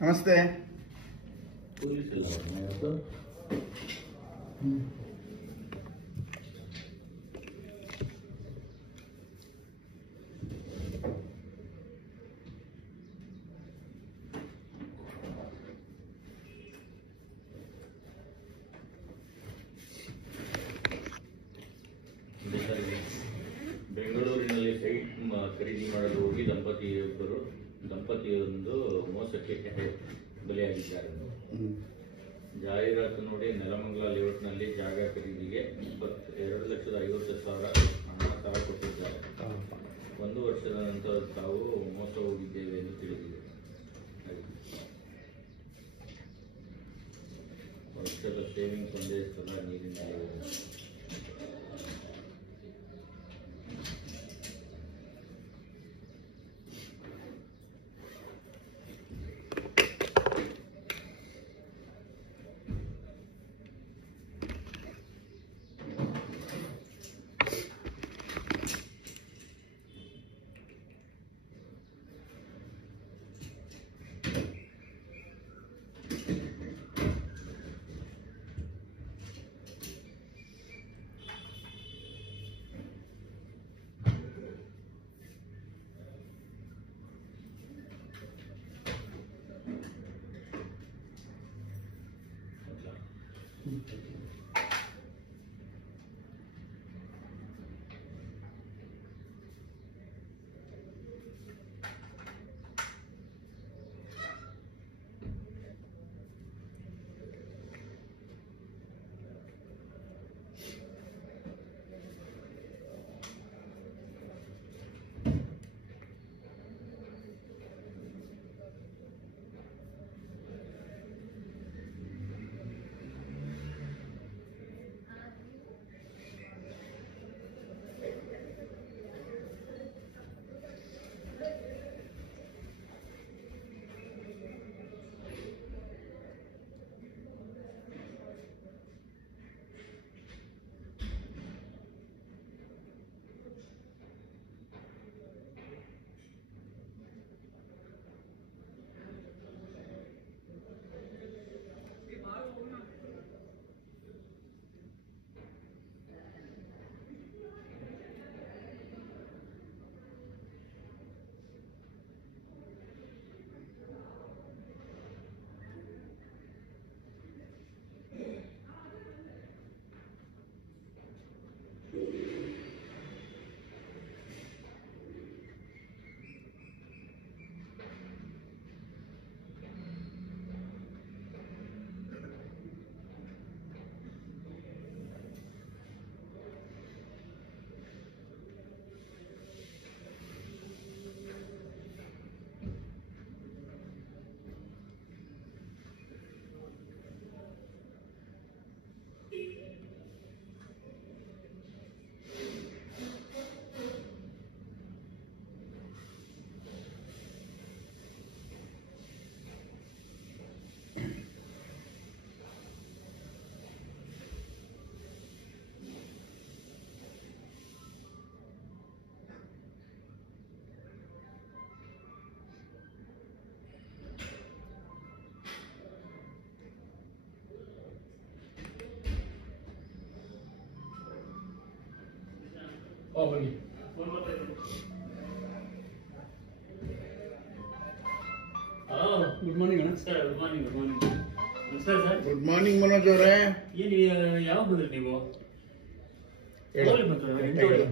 ನಮಸ್ತೆ. ಬೆಂಗಳೂರಿನಲ್ಲಿ ಸೈಟ್ ಖರೀದಿ ಮಾಡಲು ಹೋಗಿ ದಂಪತಿಯೊಂದು ಮೋಸಕ್ಕೆ ಬಲಿಯಾಗಿದ್ದಾರೆ. ಜಾಹೀರಾತು ನೋಡಿ ನೆಲಮಂಗಲ ಲೇಔಟ್ನಲ್ಲಿ ಜಾಗ ಖರೀದಿಗೆ 2,50,000 ಹಣ ಸಾಲ ಕೊಟ್ಟಿದ್ದಾರೆ. 1 ವರ್ಷದ ನಂತರ ತಾವು ಮೋಸ ಹೋಗಿದ್ದೇವೆ ಎಂದು ತಿಳಿದಿದೆ. ವರ್ಷದ ಸೇವಿಂಗ್ಸ್ ಒಂದೇ ಸಲ ನೀರಿನಲ್ಲಿ good morning sir. Good morning. ನಮಸ್ಕಾರ ಸರ್. ಗುಡ್ ಮಾರ್ನಿಂಗ್ ಮನೋಜ್ ಅವರೇ. ಏನು ಯಾವಾಗ ಬಂದ್ರಿ ನೀವು? 7:55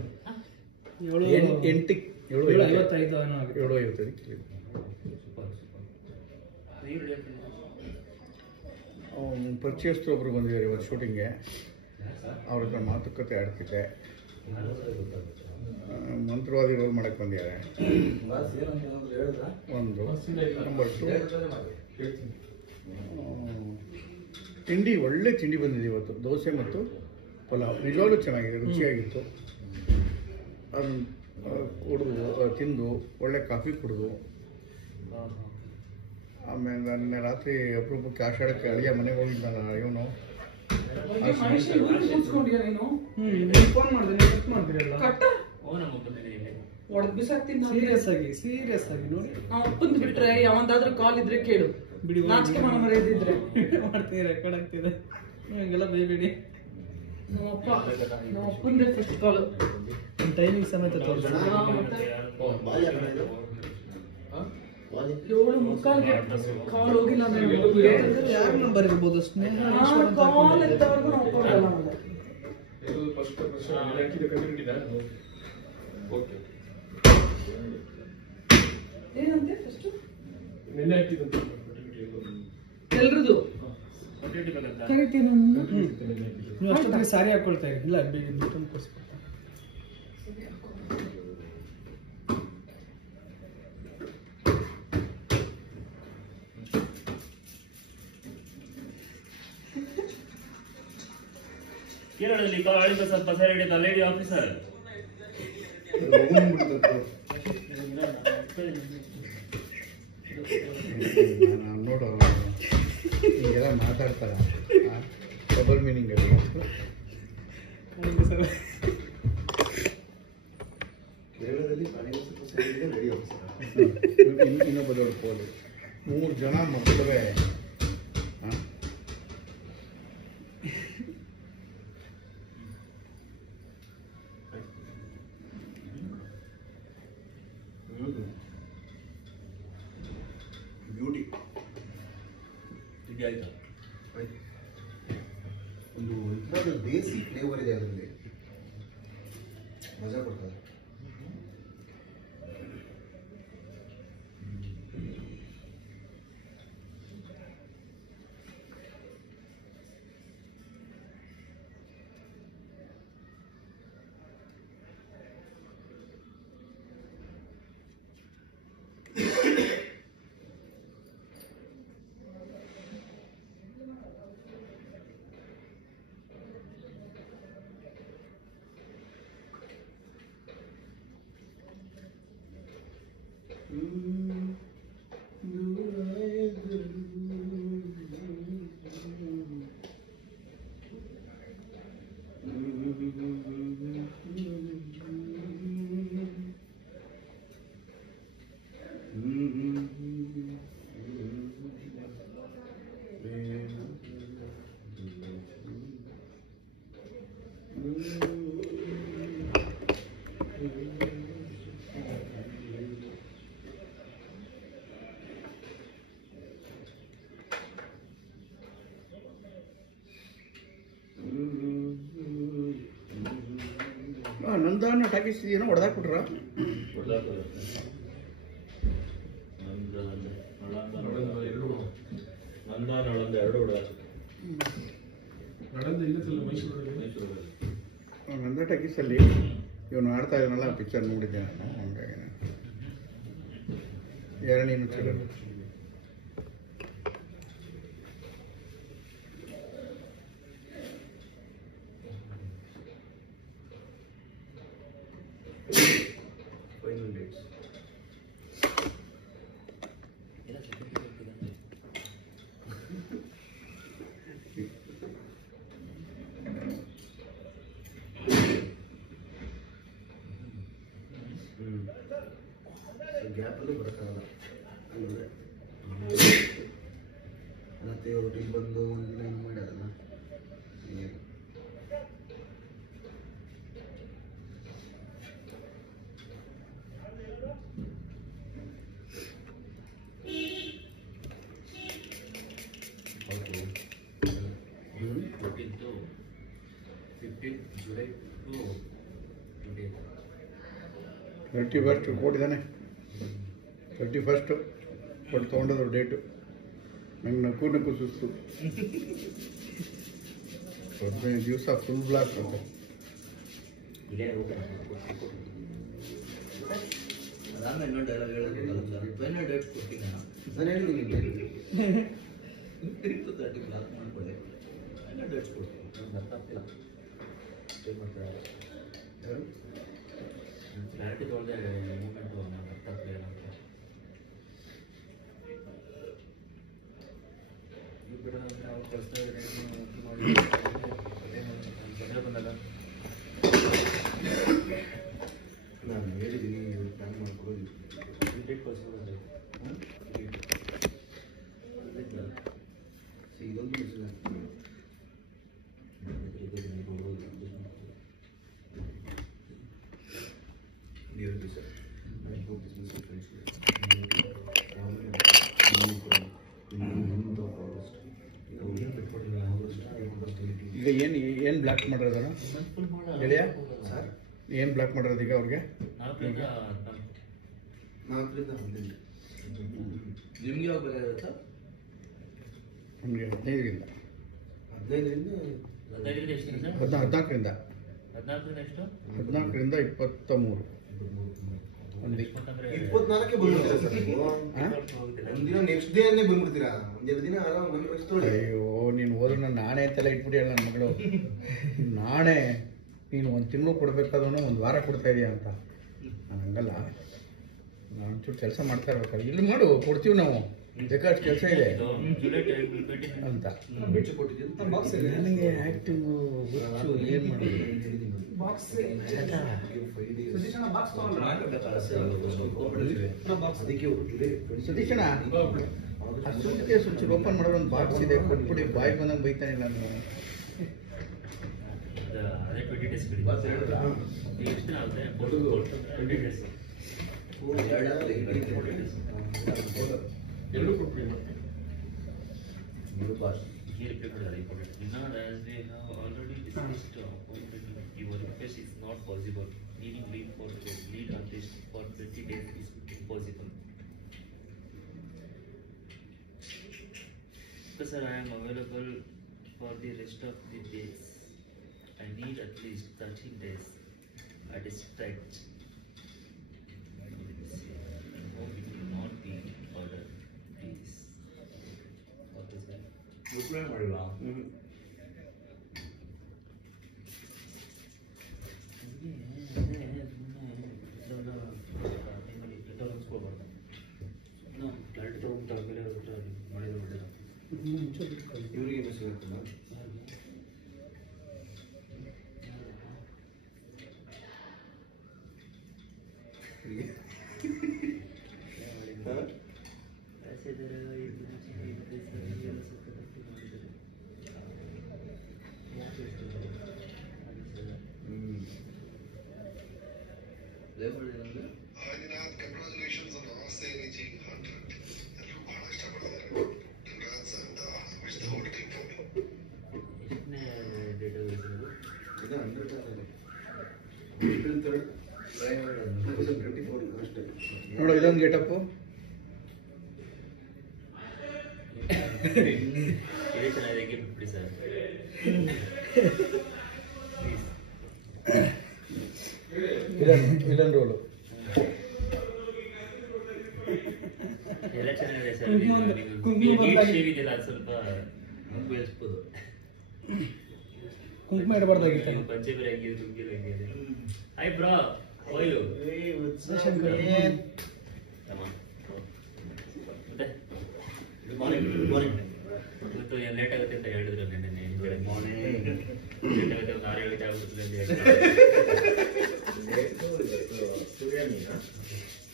ಪರಿಚಯಸ್ಥರು ಒಬ್ರು ಬಂದಿದ್ದಾರೆ ಇವತ್ತು ಶೂಟಿಂಗ್ಗೆ. ಅವ್ರ ಹತ್ರ ಮಾತುಕತೆ ಆಡ್ತಿದ್ದೆ. ಮಂತ್ರವಾದಿ ರೋಲ್ ಮಾಡಕ್ಕೆ ಬಂದಿದ್ದಾರೆ. ಒಂದು ನಂಬರ್ 2 ತಿಂಡಿ, ಒಳ್ಳೆ ತಿಂಡಿ ಬಂದಿದೆ ಇವತ್ತು. ದೋಸೆ ಮತ್ತು ಪಲಾವ್ ನಿಜವಾಗ್ಲೂ ಚೆನ್ನಾಗಿದೆ, ರುಚಿಯಾಗಿತ್ತು. ಅದನ್ನು ಕುಡಿದು ತಿಂದು ಒಳ್ಳೆ ಕಾಫಿ ಕುಡಿದು ಆಮೇಲೆ ನನ್ನ ರಾತ್ರಿ ಅಪರೂಪಕ್ಕೆ ಆಷಾಢಕ್ಕೆ ಅಳಿಯ ಮನೆಗೆ ಹೋಗಿದ್ದಾನ ಇವನು. ಫೋನ್ ಮಾಡಿದೆ, ಸೀರಿಯಸ್ ಆಗಿ ನೋಡಿ. ಅಪ್ಪಂದು ಬಿಟ್ರೆ ಯಾವಂದಾದ್ರೂ ಕಾಲ್ ಇದ್ರೆ ಕೇಳು. ಬಿಡಿ ನಾಚಿಕೆ ಮಾಡೋ ಮರ್ಯಾದಿದ್ರೆ ಮಾಡ್ತೀನಿ, ರೆಕಾರ್ಡ್ ಆಗ್ತಿದೆ. ಹಂಗೆಲ್ಲ ಬೇಬೇಡಿ. ನಮ್ಮ ಅಪ್ಪಂದೇ ಫಸ್ಟ್ ಕಾಲು. ಟೈಮಿಂಗ್ ಸಮೇತ ತೋರಿಸಿ. 7:45ಗೆ ಕಾಲ್ ಹೋಗಿಲ್ಲ ಅಂದ್ರೆ ಯಾರ ನಂಬರ್ ಇರ್ಬೋದು? ಸ್ನೇಹ ಕಾಲ್ ಎತ್ತವರೆಗೂ ನಾವು ಕೊಡಲ್ಲ ನಮ್ಗೆ. ಏನಂತೆ ಫಸ್ಟ್ ಎಲ್ರದು ಕರಿತೀನಿ ನಾನು. ನೀವು ಅಷ್ಟೊತ್ತಿಗೆ ಸಾರಿ ಹಾಕೊಳ್ತಾ ಇರಿ. ಇಲ್ಲ ಬಿಟ್ಟನ್ನು ಕೊಡಿಸ್ಕೊಡ್ತಾ. ಕೇರಳದಲ್ಲಿ ಕಾಳಿಂಗ ಸ್ವಲ್ಪ ಸೆರೆಹಿಡಿದ ಲೇಡಿ ಆಫೀಸರ್. ನೋಡು ಹಿಂಗೆಲ್ಲ ಮಾತಾಡ್ತಾರ ಡಬಲ್ ಮೀನಿಂಗ್ ಅಲ್ಲಿ. ಇನ್ನೊಬ್ಬ ದೊಡ್ಡ ಪೋಲಿ 3 ಜನ ಮಕ್ಕಳುವೆ. ಬ್ಯೂಟಿ ಆಯ್ತಾ? ಒಂದು ಇತರ ದೇಸಿ ಫ್ಲೇವರ್ ಇದೆ ಅದರಲ್ಲಿ, ಮಜಾ ಕೊಡ್ತಾರೆ. ನಂದಾನ ಟಾಕೀಸ್ ಏನೋ ಹೊಡೆದಾಕ್ಬಿಟ್ರ. ನಂದ ಟಾಕೀಸಲ್ಲಿ ಇವನು ಆಡ್ತಾ ಇದನ್ನಲ್ಲ ಪಿಕ್ಚರ್ ನೋಡಿದ್ದೆ ನಾನು. ಹಂಗಾಗಿ 2 ಮುಚ್ಚಲು ಫೈನಲ್ ಡೇಟ್ಸ್ ಗ್ಯಾಪಲ್ಲೂ ಬರೋಕ್ಕಾಗಲ್ಲ. ಅಂದರೆ ಮತ್ತೆ ಒಟ್ಟಿಗೆ ಬಂದು ಒಂದಿನ ಹಿಂಗೆ ಮಾಡಿ ಅದಲ್ಲ ಏನು ಕೊಟ್ಟಿದ್ದು 15 ಜುಲೈ ಟು 31 ಕೊಟ್ಟಿದ್ದಾನೆ. 31 ಕೊಟ್ಟು ತೊಗೊಂಡದ್ರು ಡೇಟು. ನಂಗೆ ನಕ್ಕು ಸುಸ್ತು. 15 ದಿವಸ ಫುಲ್ ಬ್ಲಾಕ್ ಅಂತ. ಇಲ್ಲೇ ಅದಾದ್ಮೇಲೆ ಇನ್ನೊಂದು ಡೈಲಾಗ್ ಹೇಳೋದು ಡೇಟ್ ಕೊಡ್ತೀನಿ ನಾನು ಹೇಳಿದ್ದೀನಿ 30 ಬ್ಲಾಕ್ ಮಾಡ್ಕೊಳ್ಳಿ. ಡೇಟ್ಸ್ ಕೊಡ್ತೀನಿ. ನಂಗೆ ಅರ್ಥ ಆಗ್ತಿಲ್ಲ ಏನು ಮಾಡ್ತಾರೆ. ಕ್ಲಾರಿಟಿ ತೊಗೊಂಡೆ ಮೂಮೆಂಟು ನಂಗೆ ಅರ್ಥ ಆಗ್ತಿಲ್ಲ ಏನಂತ. ನೀವು ಬಿಡೋದಂದ್ರೆ ಅವ್ರು ಕಳಿಸ್ತಾ ಮಾಡಿ ಬಂದಾಗ ನಾನು ಹೇಳಿದ್ದೀನಿ ಪ್ಲ್ಯಾನ್ ಮಾಡ್ಕೊಳ್ಳಿ. ಡೇಟ್ ಕಳಿಸೋದು ಈಗ ಏನು ಬ್ಲಾಕ್ ಮಾಡಿರೋದನ್ನ ಗೆಳೆಯ ಏನು ಬ್ಲಾಕ್ ಮಾಡಿರೋದು ಈಗ ಅವ್ರಿಗೆ? 4ರಿಂದ 15. ನಿಮ್ಗೆ ಯಾವಾಗ ಬೆಲೆ ಇರುತ್ತಾ? ನಮಗೆ 15ರಿಂದ 15ರಿಂದ 15ರಿಂದ ಎಷ್ಟು ಸರ್? 14ರಿಂದ 14ರಿಂದ ಎಷ್ಟು? 14ರಿಂದ 23 ಒಂದು 24ಕ್ಕೆ ಬಂದ್ಬಿಡ್ತೀರಾ ಸರ್ ನೀವು? ಒಂದಿನ ನೆಕ್ಸ್ಟ್ ಡೇನೇ ಬಂದ್ಬಿಡ್ತೀರಾ? ಒಂದೆರಡು ದಿನ ಆರಾಮ್ ಬಂದು ರೆಸ್ಟ್ ತೊಗೊಳ್ಳಿ. ಅಯ್ಯೋ ನೀನು ಹೋದ್ರೆ ನಾಣೆ ಅಂತೆಲ್ಲ ಇಟ್ಬಿಡಿ ನನ್ನ ಮಗಳು. ನಾಣೆ ನೀನು 1 ತಿಂಗಳು ಕೊಡಬೇಕಾದವನು 1 ವಾರ ಕೊಡ್ತಾ ಇದೀಯ ಅಂತ. ನಾನು ಹಂಗಲ್ಲ, ನಾನು ಒಂಚೂರು ಕೆಲಸ ಮಾಡ್ತಾ ಇರ್ಬೇಕಾದ್ರೆ ಇಲ್ಲಿ ಮಾಡು, ಕೊಡ್ತೀವಿ ನಾವು, ಬೇಕಾಷ್ಟು ಕೆಲಸ ಇದೆ ಅಂತ. ನನಗೆ ಆ್ಯಕ್ಟಿಂಗು ಹುಚ್ಚು ಏನು ಮಾಡೋದು? ಸತೀಶಣ್ಣ ಆ ಸೂಟ್ಕೇಸ್ ಒಂಚೂರು ಓಪನ್ ಮಾಡೋದು, ಒಂದು ಬಾಕ್ಸ್ ಇದೆ, ಕೊಟ್ಬಿಡಿ. ಬಾಯಿಗೆ ಬಂದಂಗೆ ಬೈತಾನಿಲ್ಲ ನಾನು. ಅದೇ 20 ಡೇಸ್ ಬಿಡಿ. ಎಷ್ಟು ದಿನ ಆಗುತ್ತೆ? 20 ಡೇಸ್. ಎರಡು ಕೊಡ್ತೀವಿ ಮತ್ತೆ. Here prepared are important. Now as we have already discussed, your request is not possible. Needing leave for the lead artist for 20 days is impossible. Because sir, I am available for the rest of the days. I need at least 13 days at a stretch. I hope it will not be further, please. Okay, sir. ಮಾಡಿಲ್ಲ. ಇವರಿಗೆ message ಹಾಕಲ್ಲ. Congratulations on Austin reaching 100. ಎಲ್ಲರೂ ಬಹಳ ಇಷ್ಟಪಡ್ತಾರೆ. Congrats and wish the whole team for me. ಇದು 100 April 3rd 2024 ಅಷ್ಟೇ. ನೋಡು ಇದೊಂದು ಗೆಟಪ್ಪು. ಇದೇ ಚೆನ್ನಾಗಿದೆ, ಗಿಫ್ಟ್ ಬಿಡಿ ಸರ್. ವಿಲನ್ ರೋಲು ಎಲ್ಲ ಚೆನ್ನಾಗಿದೆ ಸರ್. ಇದೆಲ್ಲ ಸ್ವಲ್ಪ ಬೆಳೆಸ್ಬೋದು. ಕುಂಕುಮ ಇಡಬಾರ್ದಾಗಿತ್ತು. ಪಂಚೆ ಬೇರೆ ಹಾಕಿದ್ರು, ಲುಂಗಿ ಹಾಕಿದ್ರೆ. ಹಾಯ್ ಬ್ರೋ, ಹೋಯ್ಲು ಮತ್ತೆ ಗುಡ್ ಮಾರ್ನಿಂಗ್. ಇವತ್ತು ಲೇಟ್ ಆಗುತ್ತೆ ಅಂತ ಹೇಳಿದ್ರು ನೆನ್ನೆ. ಮಾರ್ನಿಂಗ್ ಲೇಟ್ ಆಗುತ್ತೆ, ಒಂದು 6 ಗಂಟೆ ಆಗುತ್ತೆ ಅಂತ ಹೇಳಿದ್ರು.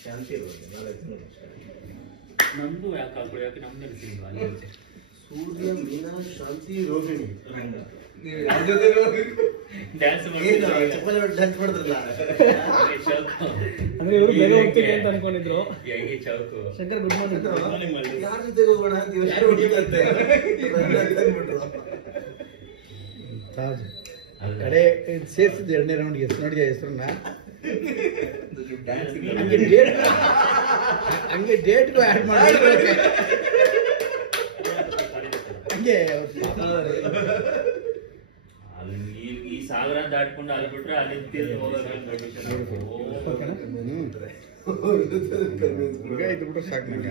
ಶಾಂತಿ ಇರೋದು ನಮ್ದು ಯಾಕೆ ಹಾಕೊಳ್ಳಿ, ಯಾಕೆ ನಮ್ದು ನೆನೆಸಿಲ್ವಾ? ಸೂರ್ಯ ಮೀನ ಶಾಂತಿ ರೋಹಿಣಿ ಡ್ಯಾನ್ಸ್ ಡ್ಯಾನ್ಸ್ ಮಾಡಿದ್ರಲ್ಲ. ಅಂದ್ರೆ ಇವರು ಬೇಗ ಹೋಗ್ತೀವಿ ಅಂತ ಅನ್ಕೊಂಡಿದ್ರು. ಹೆಂಗೆ ಚೌಕು ಶಂಕರ್ ಗುಡ್ ಮಾರ್ನಿಂಗ್. ಯಾರ ಜೊತೆಗೆ ಹೋಗೋಣ ಅಂತ ಯೋಚನೆ ಹೊಡಿತಂತೆ. ತಾಜ್ ಕಡೆ ಸೇರಿಸಿದ್ದು 2ನೇ ರೌಂಡ್ಗೆ. ಹೆಸರು ನೋಡಿದ್ಯಾ ಹೆಸರನ್ನ? ಹಂಗೆ ಡೇಟ್ಗೂ ಆ್ಯಡ್ ಮಾಡಿ ಹಂಗೆ ಈ ಸಾಗರ ದಾಟ್ಕೊಂಡು ಅಲ್ಲಿ ಬಿಟ್ರೆ ಅಲ್ಲಿ ಈಗ ಇದು ಬಿಟ್ರೆ ಸಾಕು ನನಗೆ.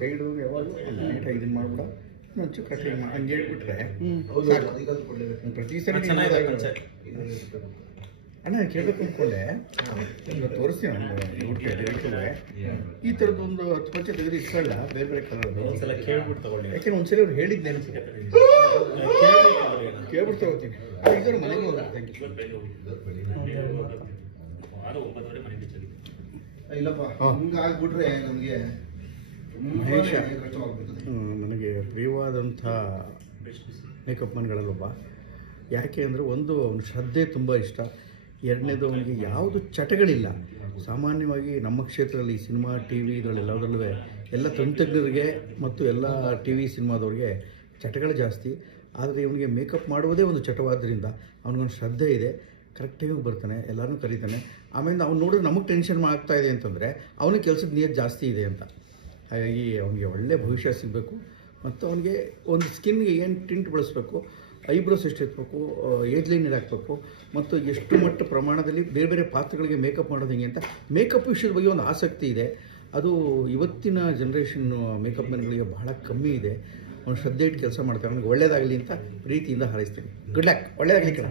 ಸೈಡು ಯಾವಾಗ ನೀಟಾಗಿ ಇದನ್ನು ಮಾಡ್ಬಿಡ, ಒಂಚೂರು ಕಟಿಂಗ್ ಹಂಗೆ ಹೇಳ್ಬಿಟ್ರೆ ಪ್ರತಿ ಸರಿ ಅಣ್ಣ ಕೇಳಬೇಕು ಅಂದ್ಕೊಂಡೆ. ಈಗ ತೋರಿಸ್ತೀನಿ ನಾನು ಈ ಥರದ್ದು ಒಂದು 10 ಪಂಚೆ ತೆಗೆದು ಇಟ್ಕೊಳ್ಳ, ಬೇರೆ ಬೇರೆ ಕಲರ್ದು. ಒಂದ್ಸಲ ಕೇಳ್ಬಿಟ್ಟು ತಗೊಳ್ಳಿ. ಯಾಕೆಂದ್ರೆ ಒಂದ್ಸಲ ಅವ್ರು ಹೇಳಿದ್ದೆ ಕೇಳ್ಬಿಟ್ಟು ತಗೋತೀನಿ. ಇದರ ಮನೆಗೆ ಹೋಗುತ್ತೆ. ಇಲ್ಲಪ್ಪ ಹಂಗೆ ಆಗ್ಬಿಟ್ರೆ ನಮಗೆ ಮಹೇಶ ಕಷ್ಟವಾಗ್ಬಿಡ್ತದೆ. ನನಗೆ ಪ್ರಿಯವಾದಂಥ ಮೇಕಪ್ ಮನ್ಗಳಲ್ಲೊಬ್ಬ. ಯಾಕೆ ಅಂದರೆ ಒಂದು ಅವನ ಶ್ರದ್ಧೆ ತುಂಬ ಇಷ್ಟ, ಎರಡನೇದು ಅವನಿಗೆ ಯಾವುದು ಚಟಗಳಿಲ್ಲ. ಸಾಮಾನ್ಯವಾಗಿ ನಮ್ಮ ಕ್ಷೇತ್ರದಲ್ಲಿ ಸಿನಿಮಾ ಟಿ ವಿ ಇದರಲ್ಲೆಲ್ಲದರಲ್ಲೂ ಎಲ್ಲ ತಂತ್ರಜ್ಞರಿಗೆ ಮತ್ತು ಎಲ್ಲ ಟಿ ವಿ ಸಿನಿಮಾದವ್ರಿಗೆ ಚಟಗಳು ಜಾಸ್ತಿ. ಆದರೆ ಇವನಿಗೆ ಮೇಕಪ್ ಮಾಡುವುದೇ ಒಂದು ಚಟವಾದ್ದರಿಂದ ಅವನಿಗೊಂದು ಶ್ರದ್ಧೆ ಇದೆ, ಕರೆಕ್ಟ್ ಟೈಮಿಗೆ ಬರ್ತಾನೆ, ಎಲ್ಲರನ್ನೂ ಕರೀತಾನೆ. ಆಮೇಲೆ ಅವ್ನು ನೋಡಿದ್ರೆ ನಮಗೆ ಟೆನ್ಷನ್ ಆಗ್ತಾ ಇದೆ ಅಂತಂದರೆ ಅವನಿಗೆ ಕೆಲಸದ ನಿಯತ್ ಜಾಸ್ತಿ ಇದೆ ಅಂತ. ಹಾಗಾಗಿ ಅವನಿಗೆ ಒಳ್ಳೆ ಭವಿಷ್ಯ ಸಿಗಬೇಕು. ಮತ್ತು ಅವನಿಗೆ ಒಂದು ಸ್ಕಿನ್ಗೆ ಏನು ಟಿಂಟ್ ಬಳಸಬೇಕು, ಐಬ್ರೋಸ್ ಎಷ್ಟು ಎತ್ತಬೇಕು, ಏಜ್ ಲೈನ್ ಹಾಕಬೇಕು, ಮತ್ತು ಎಷ್ಟು ಮಟ್ಟ ಪ್ರಮಾಣದಲ್ಲಿ ಬೇರೆ ಬೇರೆ ಪಾತ್ರಗಳಿಗೆ ಮೇಕಪ್ ಮಾಡೋದು ಹೆಂಗೆ ಅಂತ ಮೇಕಪ್ ವಿಷಯದ ಬಗ್ಗೆ ಒಂದು ಆಸಕ್ತಿ ಇದೆ. ಅದು ಇವತ್ತಿನ ಜನ್ರೇಷನ್ ಮೇಕಪ್ ಮ್ಯಾನ್ಗಳಿಗೆ ಬಹಳ ಕಮ್ಮಿ ಇದೆ. ಅವನು ಶ್ರದ್ಧೆ ಇಟ್ಟು ಕೆಲಸ ಮಾಡ್ತಾನೆ. ಅವನಿಗೆ ಒಳ್ಳೆಯದಾಗಲಿ ಅಂತ ಪ್ರೀತಿಯಿಂದ ಹಾರೈಸ್ತೀನಿ. ಗುಡ್ ಲಕ್, ಒಳ್ಳೆಯದಾಗಲಿ ಕಣ.